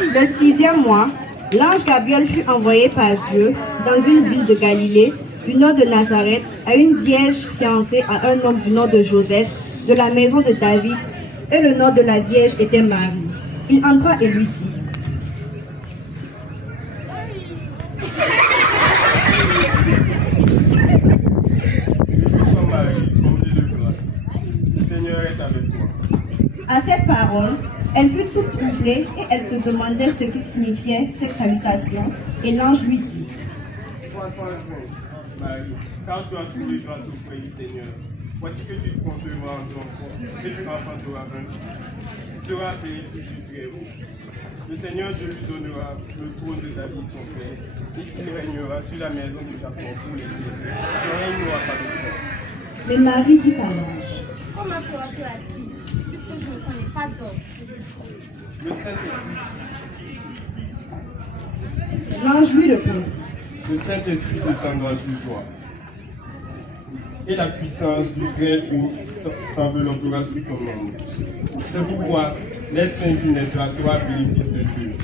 Le sixième mois, l'ange Gabriel fut envoyé par Dieu dans une ville de Galilée, du nom de Nazareth, à une vierge fiancée à un homme du nom de Joseph, de la maison de David, et le nom de la vierge était Marie. Il entra et lui dit: Le Seigneur est avec toi. À cette parole, elle fut toute troublée et elle se demandait ce qui signifiait cette salutation. Et l'ange lui dit: Sois sans crainte, Marie, car tu as trouvé grâce auprès du Seigneur. Voici que tu concevras en ton enfant, et tu enfanteras un fils. Tu seras appelé fils du Très-Haut. Le Seigneur Dieu lui donnera le trône de David son père, et il régnera sur la maison de Jacob pour les siècles. Son règne n'aura pas de fin. Mais Marie dit à l'ange: Comment sera-t-il, puisque je ne connais pas d'homme? Le Saint-Esprit L'ange lui répondit: Le Saint-Esprit descendra sur toi, et la puissance du Très-Haut t'enveloppera sous son nom. C'est pourquoi l'être saint qui naîtra sera appelé fils de Dieu.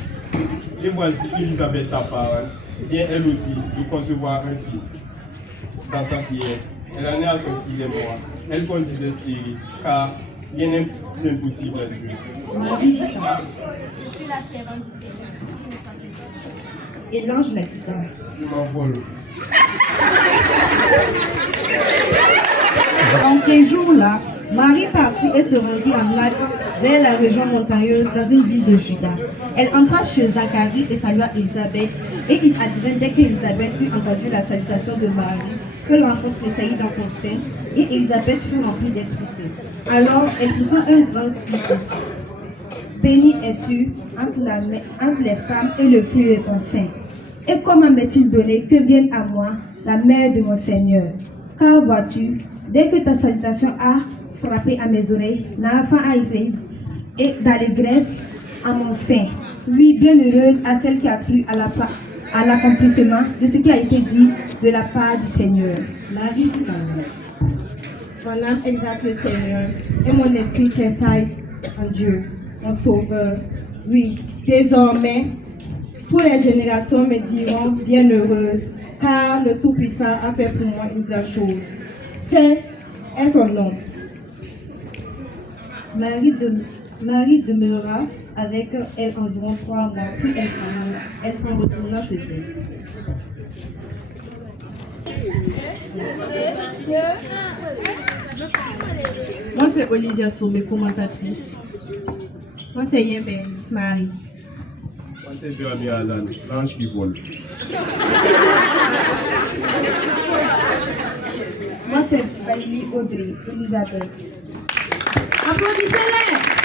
Et voici Élisabeth, ta parente, vient elle aussi de concevoir un fils dans sa vieillesse. Elle en est à son 6e mois. Elle qu'on disait stérile, car rien n'est impossible à Dieu. Marie dit à l'ange. Je suis la servante du Seigneur. Et l'ange la quitta. Je m'envole. En ces jours-là, Marie partit et se rendit en hâte vers la région montagneuse dans une ville de Juda. Elle entra chez Zacharie et salua Élisabeth. Et il advint dès qu'Élisabeth eut entendu la salutation de Marie, que l'enfant tressaillit dans son sein, et Élisabeth fut remplie d'Esprit Saint. Alors elle poussa un grand cri et dit: Bénie es-tu entre les femmes et le fruit de ton sein. Et comment m'est-il donné que vienne à moi la mère de mon Seigneur? Car vois-tu, dès que ta salutation a frappé à mes oreilles, l'enfant a été et d'allégresse à mon sein. Oui, bienheureuse à celle qui a cru à l'accomplissement de ce qui a été dit de la part du Seigneur. Marie dit à l'ange: Mon âme exalte le Seigneur, et mon esprit tressaille en Dieu, mon Sauveur. Oui, désormais, toutes les générations me diront bienheureuse, car le Tout-Puissant a fait pour moi une grande chose. Saint est son nom. Marie demeura avec elle environ 3 mois, puis elle s'en retourna chez elle. Moi, c'est Olivia Sommé, commentatrice. Moi, c'est Yembel Marie. Moi, c'est Jérémie Alan, l'ange qui vole. Moi, c'est Valérie Audrey, Elisabeth. Applaudissez-les!